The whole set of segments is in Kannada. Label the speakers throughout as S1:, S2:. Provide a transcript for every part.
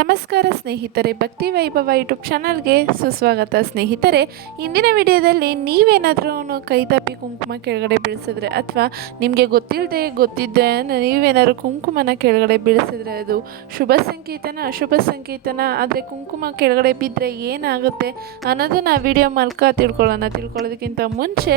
S1: ನಮಸ್ಕಾರ ಸ್ನೇಹಿತರೆ, ಭಕ್ತಿ ವೈಭವ ಯೂಟ್ಯೂಬ್ ಚಾನಲ್ಗೆ ಸುಸ್ವಾಗತ. ಸ್ನೇಹಿತರೆ, ಇಂದಿನ ವಿಡಿಯೋದಲ್ಲಿ ನೀವೇನಾದ್ರೂ ಕೈತಪ್ಪಿ ಕುಂಕುಮ ಕೆಳಗಡೆ ಬೀಳಿಸಿದ್ರೆ ಅಥವಾ ನಿಮಗೆ ಗೊತ್ತಿಲ್ಲದೆ ಗೊತ್ತಿದ್ದೆ ನೀವೇನಾದ್ರು ಕುಂಕುಮನ ಕೆಳಗಡೆ ಬೀಳಿಸಿದ್ರೆ ಅದು ಶುಭ ಸಂಕೇತನ ಅಶುಭ ಸಂಕೇತನ ಆದರೆ ಕುಂಕುಮ ಕೆಳಗಡೆ ಬಿದ್ದರೆ ಏನಾಗುತ್ತೆ ಅನ್ನೋದನ್ನ ವಿಡಿಯೋ ಮೂಲಕ ತಿಳ್ಕೊಳ್ಳೋಣ. ತಿಳ್ಕೊಳ್ಳೋದಕ್ಕಿಂತ ಮುಂಚೆ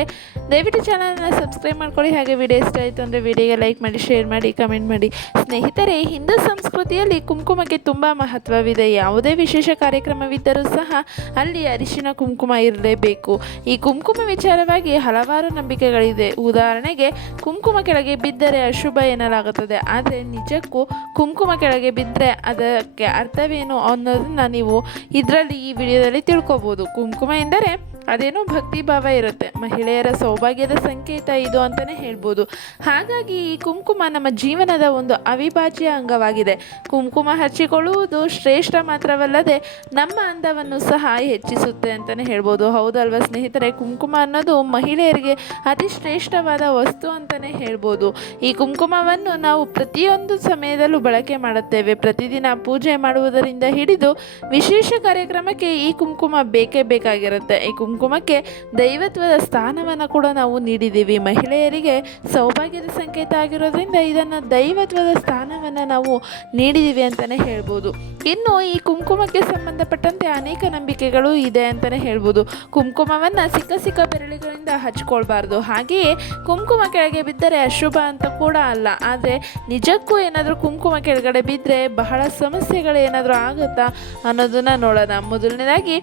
S1: ದಯವಿಟ್ಟು ಚಾನಲ್ನ ಸಬ್ಸ್ಕ್ರೈಬ್ ಮಾಡ್ಕೊಳ್ಳಿ. ಹಾಗೆ ವಿಡಿಯೋ ಇಷ್ಟ ಆಯಿತು ಅಂದರೆ ವಿಡಿಯೋಗೆ ಲೈಕ್ ಮಾಡಿ, ಶೇರ್ ಮಾಡಿ, ಕಮೆಂಟ್ ಮಾಡಿ. ಸ್ನೇಹಿತರೆ, ಹಿಂದೂ ಸಂಸ್ಕೃತಿಯಲ್ಲಿ ಕುಂಕುಮಕ್ಕೆ ತುಂಬ ಮಹತ್ವವಿದೆ. ಯಾವುದೇ ವಿಶೇಷ ಕಾರ್ಯಕ್ರಮವಿದ್ದರೂ ಸಹ ಅಲ್ಲಿ ಅರಿಶಿನ ಕುಂಕುಮ ಇರಲೇಬೇಕು. ಈ ಕುಂಕುಮ ವಿಚಾರವಾಗಿ ಹಲವಾರು ನಂಬಿಕೆಗಳಿದೆ. ಉದಾಹರಣೆಗೆ, ಕುಂಕುಮ ಕೆಳಗೆ ಬಿದ್ದರೆ ಅಶುಭ ಎನ್ನಲಾಗುತ್ತದೆ. ಆದರೆ ನಿಜಕ್ಕೂ ಕುಂಕುಮ ಕೆಳಗೆ ಬಿದ್ದರೆ ಅದಕ್ಕೆ ಅರ್ಥವೇನು ಅನ್ನೋದನ್ನು ನೀವು ಇದರಲ್ಲಿ ಈ ವಿಡಿಯೋದಲ್ಲಿ ತಿಳ್ಕೊಬೋದು. ಕುಂಕುಮ ಎಂದರೆ ಅದೇನೋ ಭಕ್ತಿ ಭಾವ ಇರುತ್ತೆ. ಮಹಿಳೆಯರ ಸೌಭಾಗ್ಯದ ಸಂಕೇತ ಇದು ಅಂತಲೇ ಹೇಳ್ಬೋದು. ಹಾಗಾಗಿ ಈ ಕುಂಕುಮ ನಮ್ಮ ಜೀವನದ ಒಂದು ಅವಿಭಾಜ್ಯ ಅಂಗವಾಗಿದೆ. ಕುಂಕುಮ ಹಚ್ಚಿಕೊಳ್ಳುವುದು ಶ್ರೇಷ್ಠ ಮಾತ್ರವಲ್ಲದೆ ನಮ್ಮ ಅಂದವನ್ನು ಸಹ ಹೆಚ್ಚಿಸುತ್ತೆ ಅಂತಲೇ ಹೇಳ್ಬೋದು. ಹೌದಲ್ವ ಸ್ನೇಹಿತರೆ? ಕುಂಕುಮ ಅನ್ನೋದು ಮಹಿಳೆಯರಿಗೆ ಅತಿ ಶ್ರೇಷ್ಠವಾದ ವಸ್ತು ಅಂತಲೇ ಹೇಳ್ಬೋದು. ಈ ಕುಂಕುಮವನ್ನು ನಾವು ಪ್ರತಿಯೊಂದು ಸಮಯದಲ್ಲೂ ಬಳಕೆ ಮಾಡುತ್ತೇವೆ. ಪ್ರತಿದಿನ ಪೂಜೆ ಮಾಡುವುದರಿಂದ ಹಿಡಿದು ವಿಶೇಷ ಕಾರ್ಯಕ್ರಮಕ್ಕೆ ಈ ಕುಂಕುಮ ಬೇಕೇ ಬೇಕಾಗಿರುತ್ತೆ. ಈ ಕುಂಕುಮಕ್ಕೆ ದೈವತ್ವದ ಸ್ಥಾನವನ್ನು ಕೂಡ ನಾವು ನೀಡಿದ್ದೀವಿ. ಮಹಿಳೆಯರಿಗೆ ಸೌಭಾಗ್ಯದ ಸಂಕೇತ ಆಗಿರೋದ್ರಿಂದ ಇದನ್ನು ದೈವತ್ವದ ಸ್ಥಾನವನ್ನು ನಾವು ನೀಡಿದ್ದೀವಿ ಅಂತಲೇ ಹೇಳ್ಬೋದು. ಇನ್ನು ಈ ಕುಂಕುಮಕ್ಕೆ ಸಂಬಂಧಪಟ್ಟಂತೆ ಅನೇಕ ನಂಬಿಕೆಗಳು ಇದೆ ಅಂತಲೇ ಹೇಳ್ಬೋದು. ಕುಂಕುಮವನ್ನು ಸಿಕ್ಕ ಸಿಕ್ಕ ಬೆರಳಿಗಳಿಂದ ಹಚ್ಕೊಳ್ಬಾರ್ದು. ಹಾಗೆಯೇ ಕುಂಕುಮ ಕೆಳಗೆ ಬಿದ್ದರೆ ಅಶುಭ ಅಂತ ಕೂಡ ಅಲ್ಲ. ಆದರೆ ನಿಜಕ್ಕೂ ಏನಾದರೂ ಕುಂಕುಮ ಕೆಳಗಡೆ ಬಿದ್ದರೆ ಬಹಳ ಸಮಸ್ಯೆಗಳು ಏನಾದರೂ ಆಗುತ್ತಾ ಅನ್ನೋದನ್ನು ನೋಡೋಣ. ಮೊದಲನೇದಾಗಿ,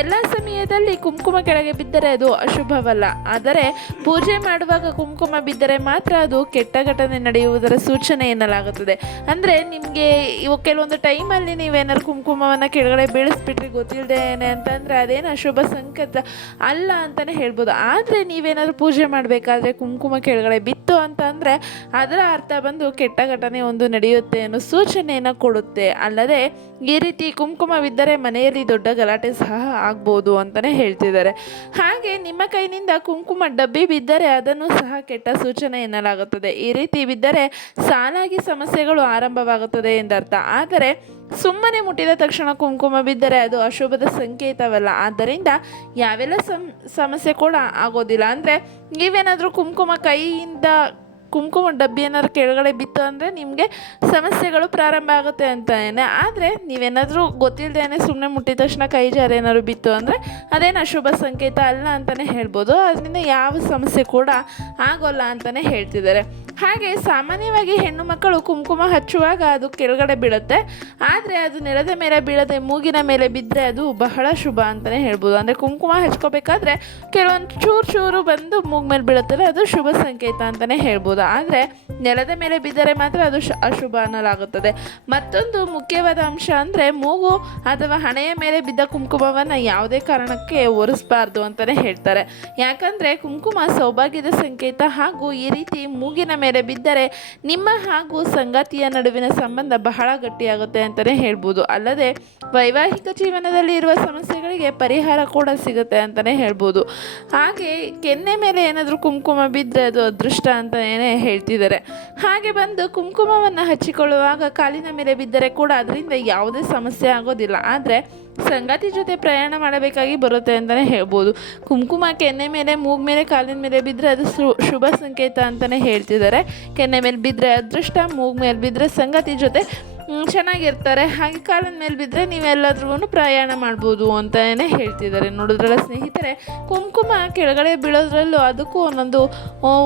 S1: ಎಲ್ಲ ಸಮಯದಲ್ಲಿ ಕುಂಕುಮ ಕೆಳಗೆ ಬಿದ್ದರೆ ಅದು ಅಶುಭವಲ್ಲ. ಆದರೆ ಪೂಜೆ ಮಾಡುವಾಗ ಕುಂಕುಮ ಬಿದ್ದರೆ ಮಾತ್ರ ಅದು ಕೆಟ್ಟ ಘಟನೆ ನಡೆಯುವುದರ ಸೂಚನೆ ಎನ್ನಲಾಗುತ್ತದೆ. ಅಂದರೆ ನಿಮಗೆ ಇವು ಕೆಲವೊಂದು ಟೈಮಲ್ಲಿ ನೀವೇನಾದ್ರು ಕುಂಕುಮವನ್ನು ಕೆಳಗಡೆ ಬೀಳಿಸ್ಬಿಟ್ರಿ ಗೊತ್ತಿಲ್ಲದೇನೆ ಅಂತಂದರೆ ಅದೇನು ಅಶುಭ ಸಂಕೇತ ಅಲ್ಲ ಅಂತಲೇ ಹೇಳ್ಬೋದು. ಆದರೆ ನೀವೇನಾದ್ರು ಪೂಜೆ ಮಾಡಬೇಕಾದ್ರೆ ಕುಂಕುಮ ಕೆಳಗಡೆ ಬಿತ್ತು ಅಂತಂದರೆ ಅದರ ಅರ್ಥ ಬಂದು ಕೆಟ್ಟ ಘಟನೆ ಒಂದು ನಡೆಯುತ್ತೆ ಅನ್ನೋ ಸೂಚನೆಯನ್ನು ಕೊಡುತ್ತೆ. ಅಲ್ಲದೆ ಈ ರೀತಿ ಕುಂಕುಮವಿದ್ದರೆ ಮನೆಯಲ್ಲಿ ದೊಡ್ಡ ಗಲಾಟೆ ಸಹ ಆಗ್ಬೋದು ಅಂತಲೇ ಹೇಳ್ತಿದ್ದಾರೆ. ಹಾಗೆ ನಿಮ್ಮ ಕೈನಿಂದ ಕುಂಕುಮ ಡಬ್ಬಿ ಬಿದ್ದರೆ ಅದನ್ನು ಸಹ ಕೆಟ್ಟ ಸೂಚನೆ ಎನ್ನಲಾಗುತ್ತದೆ. ಈ ರೀತಿ ಬಿದ್ದರೆ ಸಾಲಾಗಿ ಸಮಸ್ಯೆಗಳು ಆರಂಭವಾಗುತ್ತದೆ ಎಂದರ್ಥ. ಆದರೆ ಸುಮ್ಮನೆ ಮುಟ್ಟಿದ ತಕ್ಷಣ ಕುಂಕುಮ ಬಿದ್ದರೆ ಅದು ಅಶುಭದ ಸಂಕೇತವಲ್ಲ. ಆದ್ದರಿಂದ ಯಾವೆಲ್ಲ ಸಮ್ ಸಮಸ್ಯೆ ಕೂಡ ಆಗೋದಿಲ್ಲ. ಅಂದರೆ ನೀವೇನಾದರೂ ಕುಂಕುಮ ಕೈಯಿಂದ ಕುಂಕುಮ ಡಬ್ಬಿ ಏನಾದ್ರು ಕೆಳಗಡೆ ಬಿತ್ತು ಅಂದರೆ ನಿಮಗೆ ಸಮಸ್ಯೆಗಳು ಪ್ರಾರಂಭ ಆಗುತ್ತೆ ಅಂತಾನೆ ಆದರೆ ನೀವೇನಾದರೂ ಗೊತ್ತಿಲ್ಲದೇನೆ ಸುಮ್ಮನೆ ಮುಟ್ಟಿದ ತಕ್ಷಣ ಕೈ ಜಾರಿ ಏನಾದ್ರು ಬಿತ್ತು ಅಂದರೆ ಅದೇನು ಅಶುಭ ಸಂಕೇತ ಅಲ್ಲ ಅಂತಲೇ ಹೇಳ್ಬೋದು. ಅದರಿಂದ ಯಾವ ಸಮಸ್ಯೆ ಕೂಡ ಆಗೋಲ್ಲ ಅಂತಲೇ ಹೇಳ್ತಿದ್ದಾರೆ. ಹಾಗೆ ಸಾಮಾನ್ಯವಾಗಿ ಹೆಣ್ಣು ಮಕ್ಕಳು ಕುಂಕುಮ ಹಚ್ಚುವಾಗ ಅದು ಕೆಳಗಡೆ ಬೀಳುತ್ತೆ. ಆದರೆ ಅದು ನೆಲದ ಮೇಲೆ ಬೀಳದೆ ಮೂಗಿನ ಮೇಲೆ ಬಿದ್ದರೆ ಅದು ಬಹಳ ಶುಭ ಅಂತಲೇ ಹೇಳ್ಬೋದು. ಅಂದರೆ ಕುಂಕುಮ ಹಚ್ಕೋಬೇಕಾದ್ರೆ ಕೆಲವೊಂದು ಚೂರು ಚೂರು ಬಂದು ಮೂಗ್ ಮೇಲೆ ಬೀಳುತ್ತಲ್ಲ ಅದು ಶುಭ ಸಂಕೇತ ಅಂತಲೇ ಹೇಳ್ಬೋದು. ಆದರೆ ನೆಲದ ಮೇಲೆ ಬಿದ್ದರೆ ಮಾತ್ರ ಅದು ಅಶುಭ ಅನ್ನಲಾಗುತ್ತದೆ. ಮತ್ತೊಂದು ಮುಖ್ಯವಾದ ಅಂಶ ಅಂದರೆ ಮೂಗು ಅಥವಾ ಹಣೆಯ ಮೇಲೆ ಬಿದ್ದ ಕುಂಕುಮವನ್ನು ಯಾವುದೇ ಕಾರಣಕ್ಕೆ ಒರೆಸಬಾರ್ದು ಅಂತಲೇ ಹೇಳ್ತಾರೆ. ಯಾಕಂದರೆ ಕುಂಕುಮ ಸೌಭಾಗ್ಯದ ಸಂಕೇತ ಹಾಗೂ ಈ ರೀತಿ ಮೂಗಿನ ಮೇಲೆ ಬಿದ್ದರೆ ನಿಮ್ಮ ಹಾಗೂ ಸಂಗಾತಿಯ ನಡುವಿನ ಸಂಬಂಧ ಬಹಳ ಗಟ್ಟಿಯಾಗುತ್ತೆ ಅಂತಲೇ ಹೇಳ್ಬೋದು. ಅಲ್ಲದೆ ವೈವಾಹಿಕ ಜೀವನದಲ್ಲಿ ಇರುವ ಸಮಸ್ಯೆಗಳಿಗೆ ಪರಿಹಾರ ಕೂಡ ಸಿಗುತ್ತೆ ಅಂತಲೇ ಹೇಳ್ಬೋದು. ಹಾಗೆ ಕೆನ್ನೆ ಮೇಲೆ ಏನಾದರೂ ಕುಂಕುಮ ಬಿದ್ದರೆ ಅದು ಅದೃಷ್ಟ ಅಂತಲೇ ಹೇಳ್ತಿದ್ದಾರೆ. ಹಾಗೆ ಬಂದು ಕುಂಕುಮವನ್ನು ಹಚ್ಚಿಕೊಳ್ಳುವಾಗ ಕಾಲಿನ ಮೇಲೆ ಬಿದ್ದರೆ ಕೂಡ ಅದರಿಂದ ಯಾವುದೇ ಸಮಸ್ಯೆ ಆಗೋದಿಲ್ಲ. ಆದರೆ ಸಂಗಾತಿ ಜೊತೆ ಪ್ರಯಾಣ ಮಾಡಬೇಕಾಗಿ ಬರುತ್ತೆ ಅಂತಲೇ ಹೇಳ್ಬೋದು. ಕುಂಕುಮ ಕೆನ್ನೆ ಮೇಲೆ, ಮೂಗ್ ಮೇಲೆ, ಕಾಲಿನ ಮೇಲೆ ಬಿದ್ದರೆ ಅದು ಶುಭ ಸಂಕೇತ ಅಂತಲೇ ಹೇಳ್ತಿದ್ದಾರೆ. ಕೆನ್ನೆ ಮೇಲೆ ಬಿದ್ದರೆ ಅದೃಷ್ಟ, ಮೂಗ್ ಮೇಲೆ ಬಿದ್ದರೆ ಸಂಗಾತಿ ಜೊತೆ ಚೆನ್ನಾಗಿರ್ತಾರೆ. ಹಾಗೆ ಕಾಲದ ಮೇಲೆ ಬಿದ್ದರೆ ನೀವೆಲ್ಲಾದ್ರೂ ಪ್ರಯಾಣ ಮಾಡ್ಬೋದು ಅಂತಲೇ ಹೇಳ್ತಿದ್ದಾರೆ. ನೋಡಿದ್ರಲ್ಲ ಸ್ನೇಹಿತರೆ, ಕುಂಕುಮ ಕೆಳಗಡೆ ಬೀಳೋದ್ರಲ್ಲೂ ಅದಕ್ಕೂ ಒಂದೊಂದು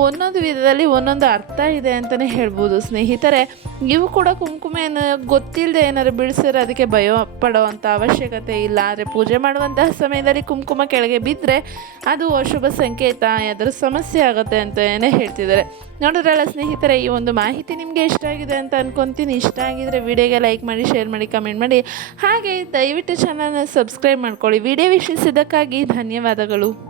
S1: ಒಂದೊಂದು ವಿಧದಲ್ಲಿ ಒಂದೊಂದು ಅರ್ಥ ಇದೆ ಅಂತಲೇ ಹೇಳ್ಬೋದು ಸ್ನೇಹಿತರೆ. ನೀವು ಕೂಡ ಕುಂಕುಮ ಏನು ಗೊತ್ತಿಲ್ಲದೆ ಏನಾದ್ರು ಬೀಳಿಸಿದ್ರೆ ಅದಕ್ಕೆ ಭಯ ಪಡೋವಂಥ ಅವಶ್ಯಕತೆ ಇಲ್ಲ. ಆದರೆ ಪೂಜೆ ಮಾಡುವಂತಹ ಸಮಯದಲ್ಲಿ ಕುಂಕುಮ ಕೆಳಗೆ ಬಿದ್ದರೆ ಅದು ಅಶುಭ ಸಂಕೇತ ಅದರ ಸಮಸ್ಯೆ ಆಗುತ್ತೆ ಅಂತ ಏನೇ ಹೇಳ್ತಿದ್ದಾರೆ. ನೋಡಿದ್ರಲ್ಲ ಸ್ನೇಹಿತರೆ, ಈ ಒಂದು ಮಾಹಿತಿ ನಿಮಗೆ ಇಷ್ಟ ಆಗಿದೆ ಅಂತ ಅಂದ್ಕೊತೀನಿ ಇಷ್ಟ ಆಗಿದ್ರೆ ವಿಡಿಯೋಗೆ ಲೈಕ್ ಮಾಡಿ, ಶೇರ್ ಮಾಡಿ, ಕಮೆಂಟ್ ಮಾಡಿ. ಹಾಗೆ ದಯವಿಟ್ಟು ಚಾನಲ್ನ ಸಬ್ಸ್ಕ್ರೈಬ್ ಮಾಡ್ಕೊಳ್ಳಿ. ವಿಡಿಯೋ ವೀಕ್ಷಿಸಿದ್ದಕ್ಕಾಗಿ ಧನ್ಯವಾದಗಳು.